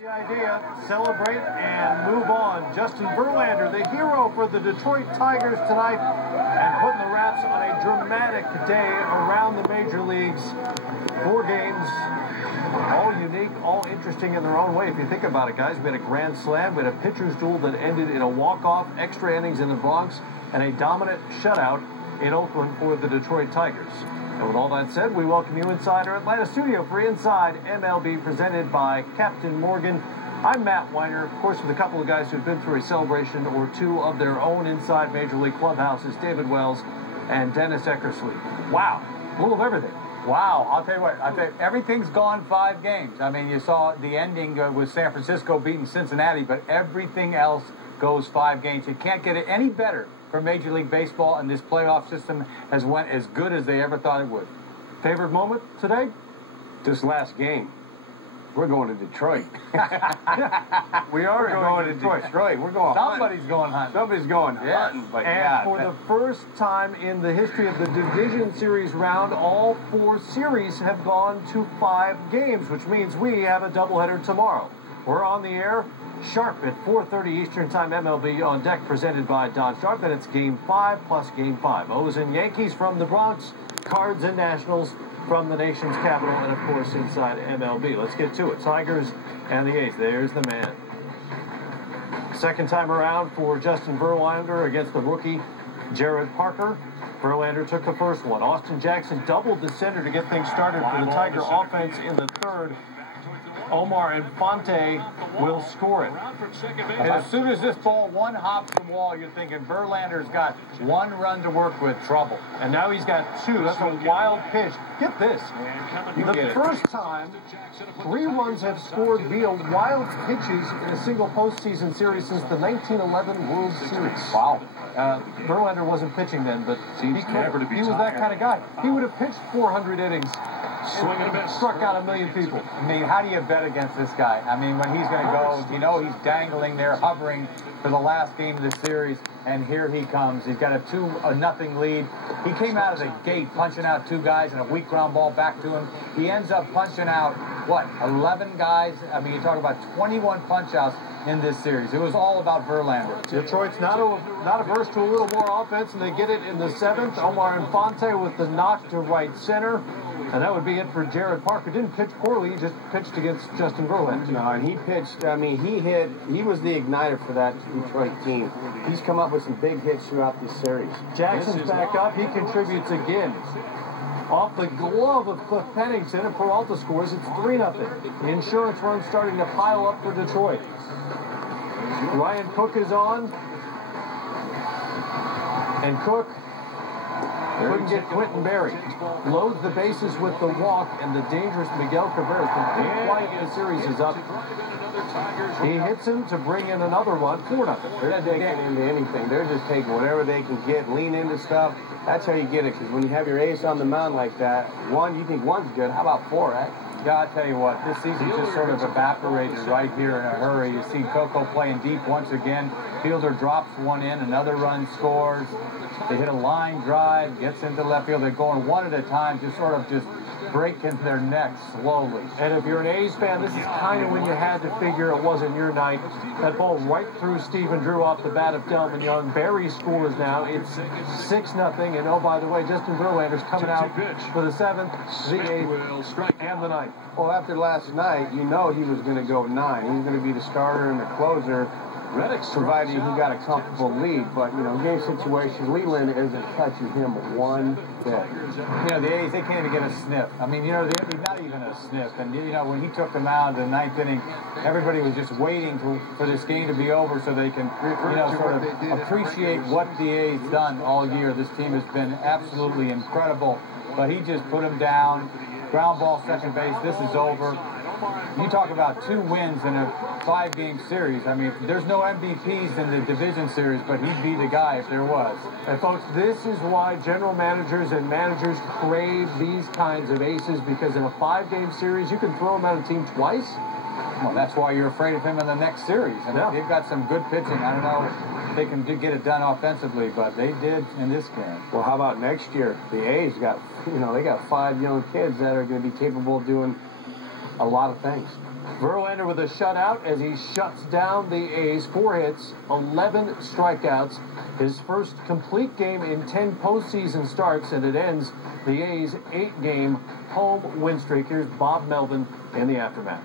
The idea, celebrate and move on. Justin Verlander, the hero for the Detroit Tigers tonight, and putting the Raps on a dramatic day around the major leagues. 4 games, all unique, all interesting in their own way. If you think about it, guys, we had a grand slam, we had a pitcher's duel that ended in a walk-off, extra innings in the Bronx, and a dominant shutout in Oakland for the Detroit Tigers. And with all that said, we welcome you inside our Atlanta studio for Inside MLB, presented by Captain Morgan. I'm Matt Weiner, of course, with a couple of guys who've been through a celebration or two of their own inside Major League clubhouses, David Wells and Dennis Eckersley. Wow, a little of everything. Wow, I'll tell you what, everything's gone 5 games. I mean, you saw the ending with San Francisco beating Cincinnati, but everything else goes 5 games. You can't get it any better for Major League Baseball, and this playoff system has went as good as they ever thought it would. Favorite moment today? This last game. We're going to Detroit. We are going to Detroit. We're going Somebody's going hunting. Somebody's going hunting. But and for the first time in the history of the Division Series round, all 4 series have gone to 5 games, which means we have a doubleheader tomorrow. We're on the air sharp at 4:30 Eastern Time, MLB On Deck, presented by Don Sharp, and it's Game 5 plus Game 5. O's and Yankees from the Bronx, Cards and Nationals from the nation's capital, and of course inside MLB. Let's get to it. Tigers and the A's. There's the man. Second time around for Justin Verlander against the rookie Jared Parker. Verlander took the first one. Austin Jackson doubled the center to get things started for the Tiger offense in the third. Omar Infante will score it. And as soon as this ball one hops the wall, you're thinking Verlander's got 1 run to work with, trouble. And now he's got 2. That's a wild pitch. Get this. The first time 3 runs have scored via wild pitches in a single postseason series since the 1911 World Series. Wow. Verlander wasn't pitching then, but he was that kind of guy. He would have pitched 400 innings. Struck out 1 million people. I mean, how do you bet against this guy? I mean, when he's going to go, you know he's dangling there, hovering for the last game of the series, and here he comes. He's got a 2-0 lead. He came out of the gate punching out 2 guys and a weak ground ball back to him. He ends up punching out, what, 11 guys? I mean, you talk about 21 punch-outs in this series. It was all about Verlander. Detroit's not averse to a little more offense, and they get it in the 7th. Omar Infante with the knock to right center. And that would be it for Jared Parker. Didn't pitch poorly, he just pitched against Justin Verlander. No, and he pitched, I mean, he was the igniter for that Detroit team. He's come up with some big hits throughout this series. Jackson's back up, he contributes again. Off the glove of Cliff Pennington, and Peralta scores. It's 3-0. The insurance run starting to pile up for Detroit. Ryan Cook is on. And Cook couldn't get Quentin Berry. Loads the bases with the walk, and the dangerous Miguel Cabrera has been quiet in the series is up. He hits him to bring in another run, 4-0. They're not taking into anything. They're just taking whatever they can get, lean into stuff. That's how you get it, because when you have your ace on the mound like that, you think 1's good. How about 4, right? Yeah, I'll tell you what, this season just sort of evaporated right here in a hurry. You see Coco playing deep once again. Fielder drops one in, another run scores. They hit a line drive, gets into left field. They're going one at a time, just breaking their necks slowly. And if you're an A's fan, this is kind of when you had to figure it wasn't your night. That ball right through Stephen Drew off the bat of Delvin Young. Barry scores now. It's 6-0. And oh, by the way, Justin Verlander's coming out for the 7th, the 8th, and the 9th. Well, after last night, you know he was going to go 9. He was going to be the starter and the closer, provided he got a comfortable lead. But, you know, game situation, Leland isn't touching him 1 bit. You know, the A's, they can't even get a sniff. I mean, you know, not even a sniff. And, you know, when he took them out in the 9th inning, everybody was just waiting for this game to be over so they can, you know, sort of appreciate what the A's done all year. This team has been absolutely incredible. But he just put them down. Ground ball, second base. This is over. You talk about 2 wins in a 5-game series. I mean, there's no MVPs in the division series, but he'd be the guy if there was. And folks, this is why general managers and managers crave these kinds of aces, because in a 5-game series, you can throw them at a team twice. Well, that's why you're afraid of him in the next series. And they've got some good pitching. I don't know if they can get it done offensively, but they did in this game. Well, how about next year? The A's got, you know, they got 5 young kids that are going to be capable of doing a lot of things. Verlander with a shutout as he shuts down the A's. 4 hits, 11 strikeouts. His first complete game in 10 postseason starts, and it ends the A's 8-game home win streak. Here's Bob Melvin in the aftermath.